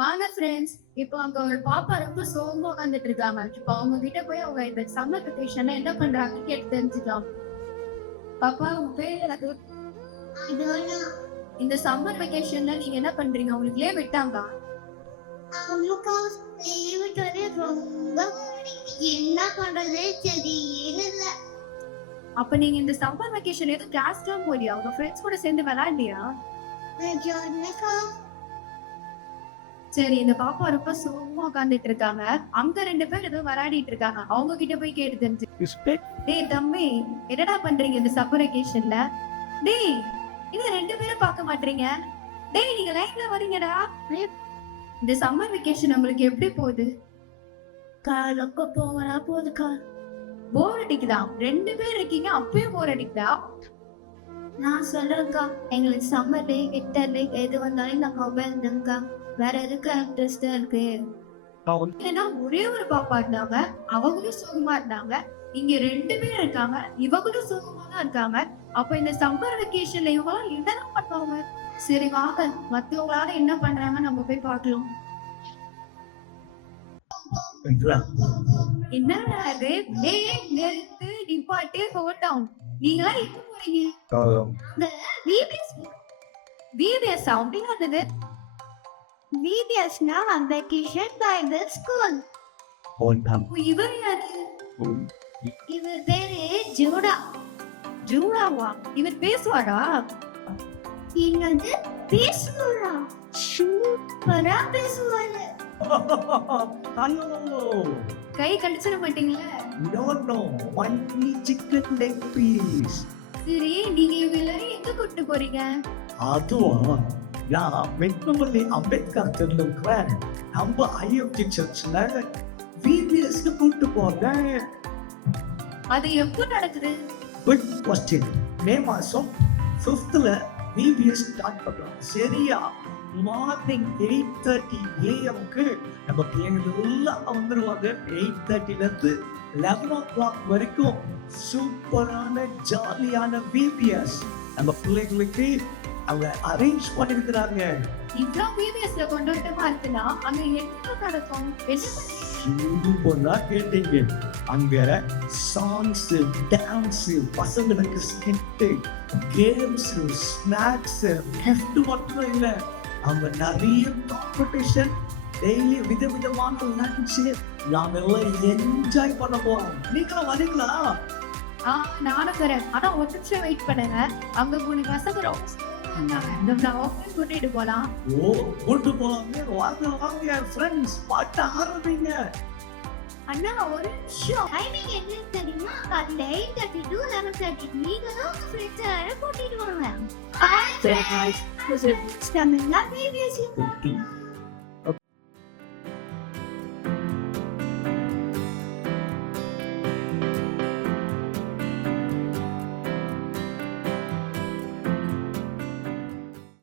வாங்க ஃப்ரெண்ட்ஸ். இப்போ அங்க ஒரு பாப்பா ரொம்ப சோகமா உட்காந்துட்டு இருக்காங்க. இப்போ அவங்க கிட்ட போய் அவங்க இந்த சம்மர் வெக்கேஷன்ல என்ன பண்றாங்கன்னு கேட்டு தெரிஞ்சுக்கலாம். பாப்பா உங்க பேர் என்னது? இது ஒண்ணு இந்த சம்மர் வெக்கேஷன்ல நீங்க என்ன பண்றீங்க? உங்களுக்கு லீவ் விட்டாங்க? அம்முக்கா லீவுட்டோடே ரொம்ப என்ன பண்றதே தெரியல. அப்ப நீங்க இந்த சம்மர் வெக்கேஷன் எதுவும் கிளாஸ்லாம் போலியா? உங்க ஃப்ரெண்ட்ஸ் கூட சேர்ந்து விளையாண்டியா? என்னக்கா சரி, இந்த பாப்பா ரொம்ப சோகமா உட்காந்துட்டு இருக்காங்க. அங்க 2 பேர் ஏதோ விளையாடிட்டு இருக்காங்க. அவங்க கிட்ட போய் கேட்டு தெரிஞ்சு. டேய் தம்பி, என்னடா பண்றீங்க இந்த சம்மர் வெக்கேஷன்ல? டேய், இன்னும் 2 பேரும் பார்க்க மாட்டீங்க. டேய், நீங்க லைன்ல வரீங்கடா. இந்த சம்மர் வெக்கேஷன் உங்களுக்கு எப்படி போகுது? ரொம்ப போவனா போதுக்கா. போர் அடிக்குதா? 2 பேர் இருக்கீங்க, அப்பயே போர் அடிக்குதா? நான் சொல்றேன்க்கா, எங்களுக்கு சம்மர் டே வின்டர் டே எது வந்தாலும் நான் மொபைல் தான்க்கா. வேற எதுக்கு இன்ட்ரெஸ்டா இருக்கு? ஏன்னா ஒரே ஒரு பாப்பா இருந்தாங்க, அவங்களும் சோகமா இருந்தாங்க. இங்க 2 பேர் இருக்காங்க, இவங்களும் சோகமா தான் இருக்காங்க. அப்ப இந்த சம்மர் வெக்கேஷன்ல இவங்களாம் என்னதான் பண்ணுவாங்க? சரி வாங்க, மத்தவங்களால என்ன பண்றாங்க நம்ம போய் பார்க்கலாம். என்னடா இது? டேய் நிறுத்து, நிப்பாட்டு, ஹோல்ட். நீங்களா எங்க போறீங்க? VBS அப்படின்னா என்னது? VBSனா வெக்கேஷன் பைபிள் ஸ்கூல். இவர் யாரு? இவர் பேரு ஜூடா. ஜூடாவா? இவர் பேசுவாரா? என்னது பேசுவாரா? சூப்பரா பேசுவாரு. கை கடிச்சிட மாட்டீங்களா? சரி, நீங்க இவங்க எல்லாரும் எங்க கூட்டு போறீங்க? அதுவா, நான் மெட்ரோபள்ளி அம்பேத்கர் தெருவுல நம்ம ஐஎஃப்டி சர்ச்ல விபிஎஸ்க்கு கூட்டு போறேன். அது எப்போ நடக்குது? Good question. மே மாசம் 5th விபிஎஸ் ஸ்டார்ட் பண்றோம். சரியா மார்னிங் 8:30 AM நம்ம பிள்ளைங்க எல்லாம் வந்துருவாங்க. 8:30ல இருந்து 11 o'clock வரைக்கும் சூப்பரான ஜாலியான விபிஎஸ் நம்ம பிள்ளைங்களுக்கு அவங்க அரேஞ்ச் பண்ணிருக்கிறாங்க. இவ்வளோ VBSல கொண்டாட்டமா இருக்குன்னா அங்க என்ன நடக்கும்? சூப்பரா கேட்டீங்க. அங்க சாங்ஸ், டான்ஸ், பசங்களுக்கு ஸ்கிட்டு, கேம்ஸ், ஸ்நாக்ஸ், கிஃப்ட் மட்டும் இல்ல, அங்க நிறைய காம்படிஷன், டெய்லி விதவிதமான லஞ்ச், நாம எல்லாம் என்ஜாய் பண்ண போறோம். நீங்களும் வரீங்களா? நானும் வரேன். ஆனா ஒரு நிமிஷம் வெயிட் பண்ணுங்க. அங்க கொஞ்சம் பசங்க கூட்டிட்டு போலாம். ஓ, கூட்டு போலாமே. வாங்க வாங்க ஃப்ரெண்ட்ஸ், பாட்ட ஆரம்பிங்க. அண்ணா ஒரு நிமிஷம். டைமிங் என்ன தெரியுமா? காலையில 8:30 to 11:30. நீங்களும் உங்க ஃப்ரெண்ட்ஸ் எல்லாரும் கூட்டிட்டு வாங்க. சரி, நம்ம VBS